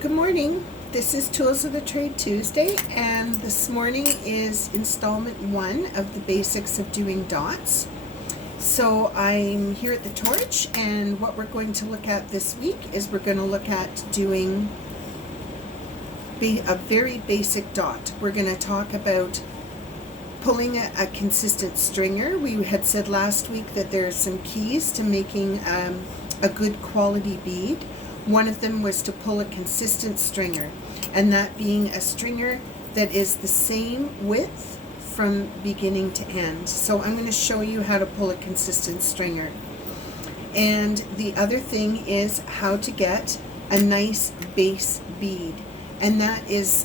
Good morning. This is Tools of the Trade Tuesday, and this morning is installment 1 of the basics of doing dots. So I'm here at the torch, and what we're going to look at this week is we're going to look at doing a very basic dot. We're going to talk about pulling a consistent stringer. We had said last week that there are some keys to making a good quality bead. One of them was to pull a consistent stringer, and that being a stringer that is the same width from beginning to end. So I'm going to show you how to pull a consistent stringer. And the other thing is how to get a nice base bead, and that is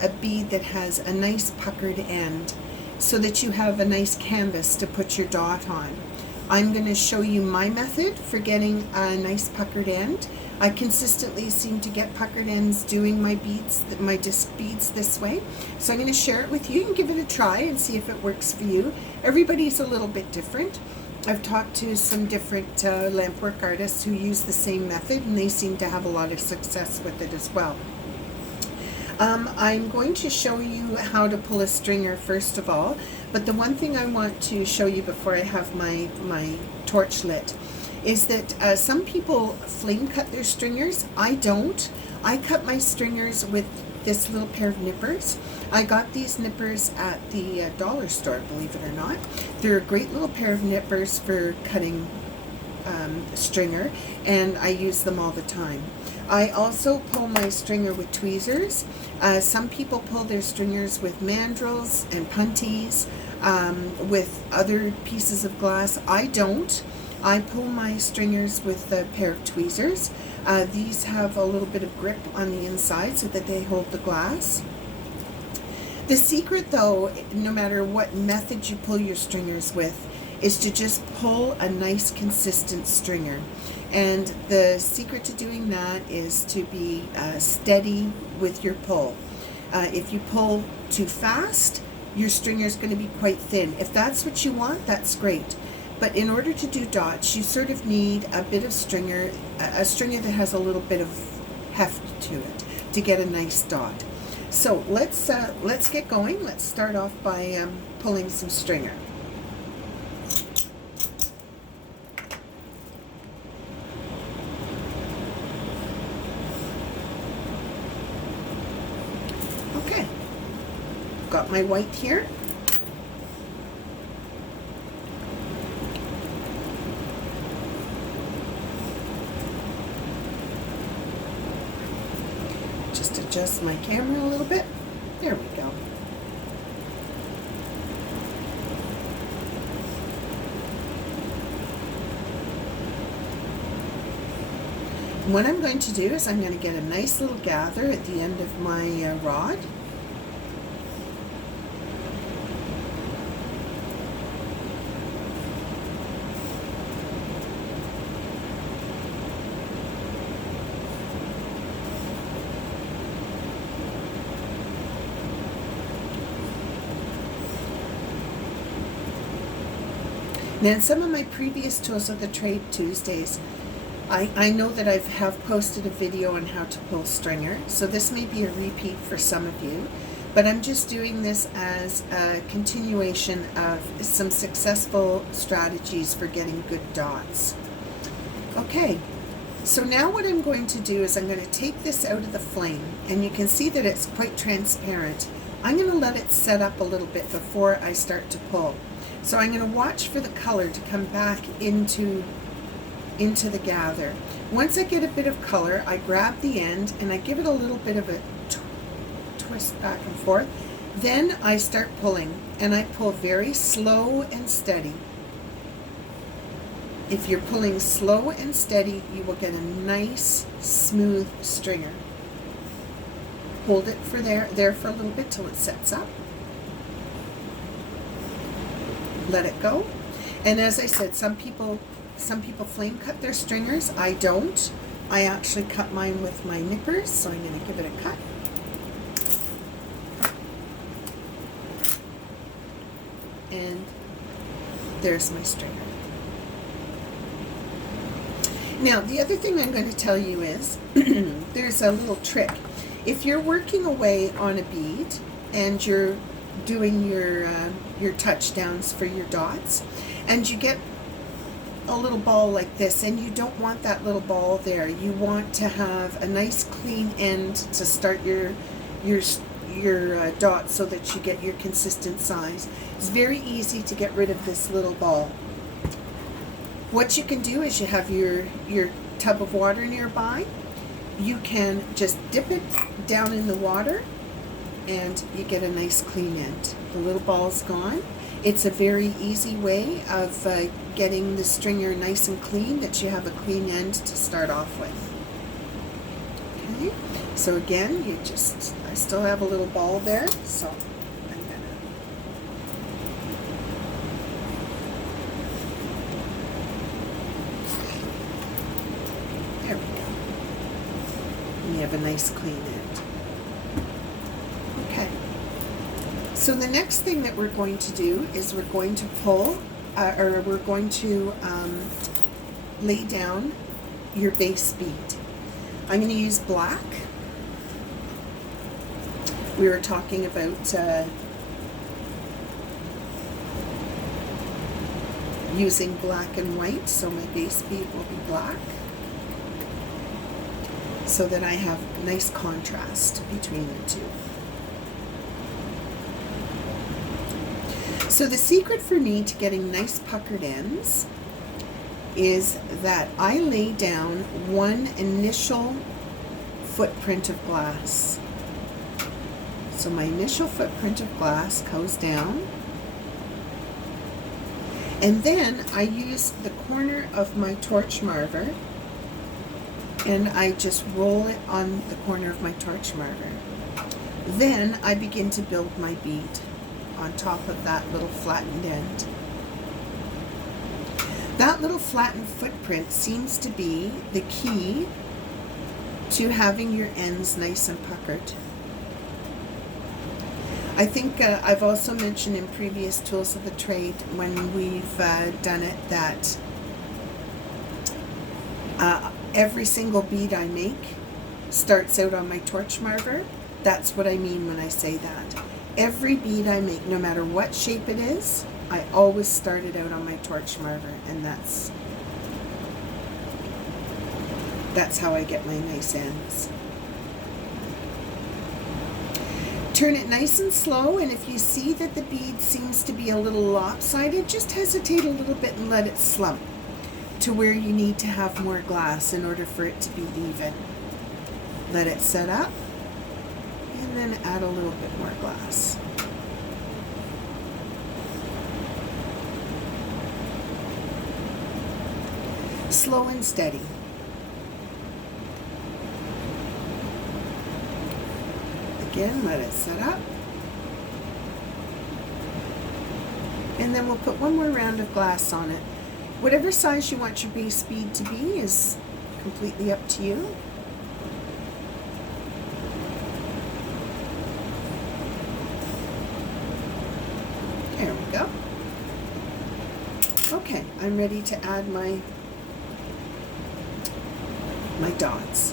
a bead that has a nice puckered end so that you have a nice canvas to put your dot on. I'm going to show you my method for getting a nice puckered end. I consistently seem to get puckered ends doing my beads, my disc beads this way. So I'm going to share it with you and give it a try and see if it works for you. Everybody's a little bit different. I've talked to some different Lampwork artists who use the same method, and they seem to have a lot of success with it as well. I'm going to show you how to pull a stringer first of all, but the one thing I want to show you before I have my torch lit is that some people flame cut their stringers. I don't. I cut my stringers with this little pair of nippers. I got these nippers at the dollar store, believe it or not. They're a great little pair of nippers for cutting stringer, and I use them all the time. I also pull my stringer with tweezers. Some people pull their stringers with mandrels and punties, with other pieces of glass. I don't. I pull my stringers with a pair of tweezers. These have a little bit of grip on the inside so that they hold the glass. The secret though, no matter what method you pull your stringers with, is to just pull a nice consistent stringer. And the secret to doing that is to be steady with your pull. If you pull too fast, your stringer is going to be quite thin. If that's what you want, that's great. But in order to do dots, you sort of need a bit of stringer, a stringer that has a little bit of heft to it to get a nice dot. So let's get going. Let's start off by pulling some stringer. Okay, got my white here. Just adjust my camera a little bit. There we go. And what I'm going to do is I'm going to get a nice little gather at the end of my rod. Now, in some of my previous Tools of the Trade Tuesdays, I know that I have posted a video on how to pull stringer, so this may be a repeat for some of you, but I'm just doing this as a continuation of some successful strategies for getting good dots. Okay, so now what I'm going to do is I'm going to take this out of the flame, and you can see that it's quite transparent. I'm going to let it set up a little bit before I start to pull. So I'm going to watch for the color to come back into the gather. Once I get a bit of color, I grab the end and I give it a little bit of a twist back and forth. Then I start pulling, and I pull very slow and steady. If you're pulling slow and steady, you will get a nice smooth stringer. Hold it for there for a little bit till it sets up. Let it go. And as I said, some people flame cut their stringers. I don't. I actually cut mine with my nippers, so I'm going to give it a cut. And there's my stringer. Now, the other thing I'm going to tell you is there's a little trick. If you're working away on a bead and you're doing your touchdowns for your dots, and you get a little ball like this, and you don't want that little ball there. You want to have a nice clean end to start your dot so that you get your consistent size. It's very easy to get rid of this little ball. What you can do is you have your tub of water nearby. You can just dip it down in the water and you get a nice clean end. The little ball's gone. It's a very easy way of getting the stringer nice and clean, that you have a clean end to start off with. Okay, so again, I still have a little ball there, so I'm gonna there we go. And you have a nice clean end. Okay. So the next thing that we're going to do is we're going to pull, or we're going to lay down your base bead. I'm going to use black. We were talking about using black and white, so my base bead will be black, so that I have nice contrast between the two. So the secret for me to getting nice puckered ends is that I lay down one initial footprint of glass. So my initial footprint of glass goes down, and then I use the corner of my torch marver and I just roll it on the corner of my torch marver. Then I begin to build my bead on top of that little flattened end. That little flattened footprint seems to be the key to having your ends nice and puckered. I think I've also mentioned in previous tools of the trade when we've done it that every single bead I make starts out on my torch marver. That's what I mean when I say that. Every bead I make, no matter what shape it is, I always start it out on my torch marver, and that's how I get my nice ends. Turn it nice and slow, and if you see that the bead seems to be a little lopsided, just hesitate a little bit and let it slump to where you need to have more glass in order for it to be even. Let it set up, and then add a little bit more glass. Slow and steady. Again, let it set up. And then we'll put one more round of glass on it. Whatever size you want your base bead to be is completely up to you. There we go. Okay, I'm ready to add my dots.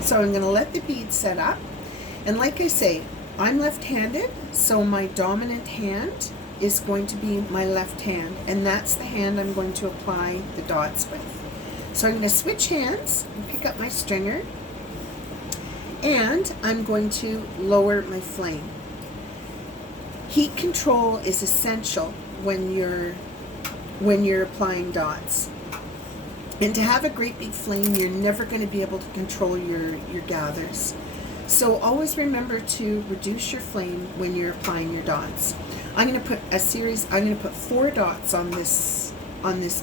So I'm going to let the bead set up, and like I say, I'm left-handed, so my dominant hand is going to be my left hand, and that's the hand I'm going to apply the dots with. So I'm going to switch hands and pick up my stringer, and I'm going to lower my flame. Heat control is essential when you're applying dots. And to have a great big flame, you're never going to be able to control your gathers. So always remember to reduce your flame when you're applying your dots. I'm going to put 4 dots on this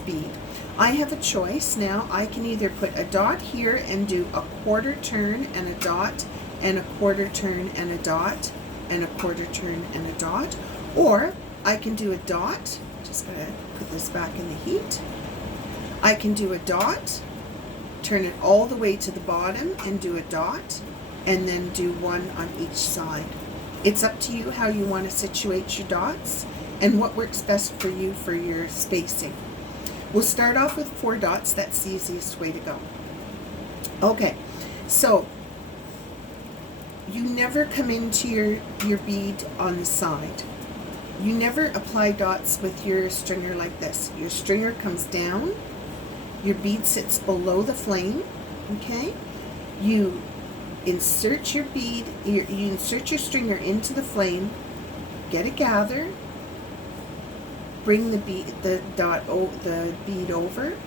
bead. I have a choice now. I can either put a dot here and do a quarter turn and a dot, and a quarter turn and a dot, and a quarter turn and a dot, or I can do a dot. Just going to put this back in the heat. I can do a dot, turn it all the way to the bottom and do a dot, and then do one on each side. It's up to you how you want to situate your dots and what works best for you for your spacing. We'll start off with 4 dots. That's the easiest way to go. Okay, so you never come into your bead on the side. You never apply dots with your stringer like this. Your stringer comes down, your bead sits below the flame, okay? You insert your bead, you insert your stringer into the flame, get a gather, bring the bead over,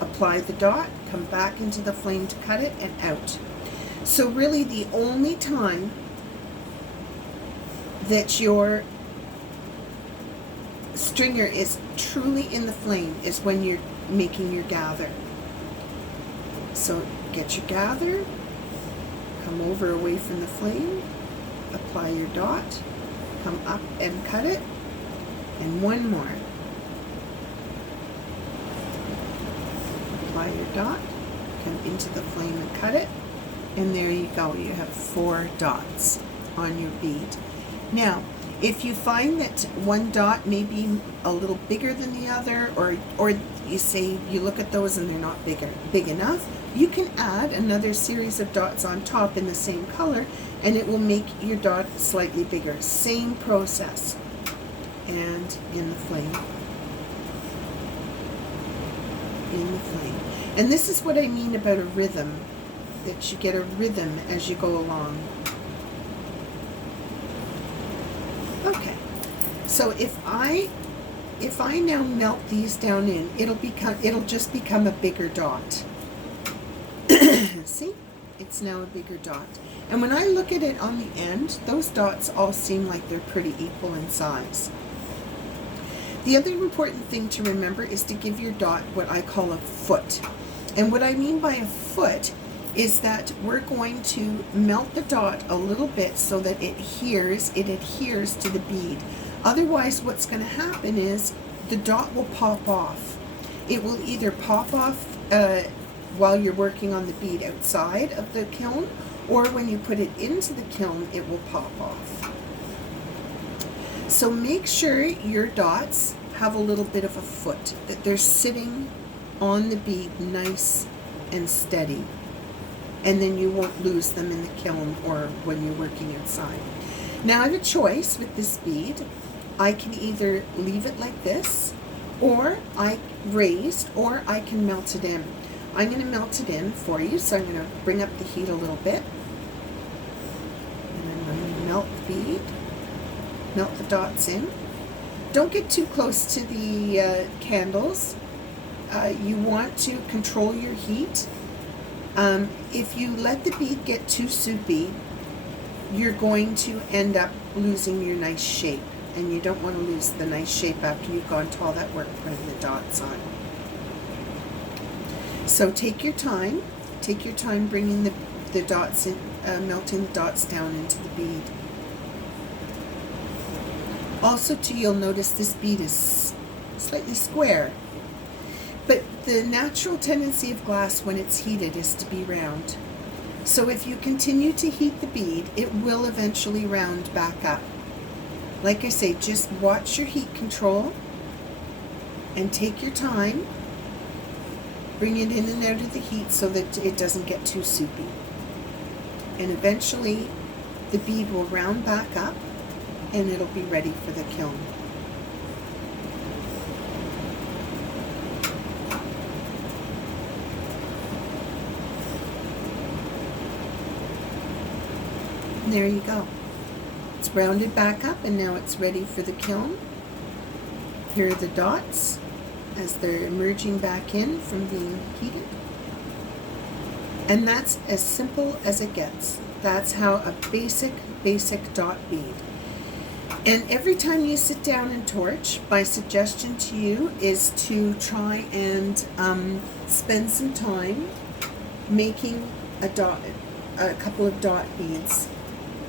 apply the dot, come back into the flame to cut it, and out. So really the only time that your stringer is truly in the flame is when you're making your gather. So get your gather, come over away from the flame, apply your dot, come up and cut it, and one more. Apply your dot, come into the flame and cut it, and there you go. You have 4 dots on your bead. Now, if you find that one dot may be a little bigger than the other, or you say you look at those and they're not big enough, you can add another series of dots on top in the same color, and it will make your dot slightly bigger. Same process. And in the flame. In the flame. And this is what I mean about a rhythm, that you get a rhythm as you go along. Okay, so if I now melt these down in, it'll just become a bigger dot. See, it's now a bigger dot. And when I look at it on the end, those dots all seem like they're pretty equal in size. The other important thing to remember is to give your dot what I call a foot. And what I mean by a foot is that we're going to melt the dot a little bit so that it adheres to the bead. Otherwise, what's going to happen is the dot will pop off. It will either pop off while you're working on the bead outside of the kiln, or when you put it into the kiln, it will pop off. So make sure your dots have a little bit of a foot, that they're sitting on the bead nice and steady. And then you won't lose them in the kiln or when you're working outside. Now I have a choice with this bead. I can either leave it like this, or I can melt it in. I'm going to melt it in for you, so I'm going to bring up the heat a little bit. And I'm going to melt the bead, melt the dots in. Don't get too close to the candles. You want to control your heat. If you let the bead get too soupy, you're going to end up losing your nice shape, and you don't want to lose the nice shape after you've gone to all that work putting the dots on. So take your time bringing the dots in, melting the dots down into the bead. Also too, you'll notice this bead is slightly square. But the natural tendency of glass when it's heated is to be round. So if you continue to heat the bead, it will eventually round back up. Like I say, just watch your heat control and take your time. Bring it in and out of the heat so that it doesn't get too soupy. And eventually the bead will round back up and it'll be ready for the kiln. And there you go. It's rounded back up and now it's ready for the kiln. Here are the dots as they're emerging back in from being heated. And that's as simple as it gets. That's how a basic dot bead. And every time you sit down and torch, my suggestion to you is to try and spend some time making a couple of dot beads,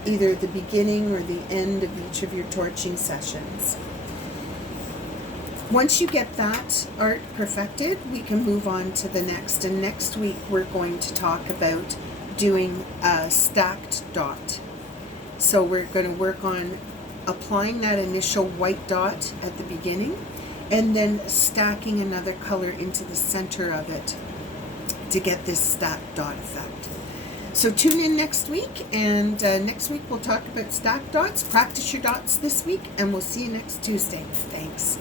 either at the beginning or the end of each of your torching sessions. Once you get that art perfected, we can move on to the next. And next week we're going to talk about doing a stacked dot. So we're going to work on applying that initial white dot at the beginning, and then stacking another color into the center of it to get this stacked dot effect. So tune in next week, and next week we'll talk about stacked dots. Practice your dots this week, and we'll see you next Tuesday. Thanks.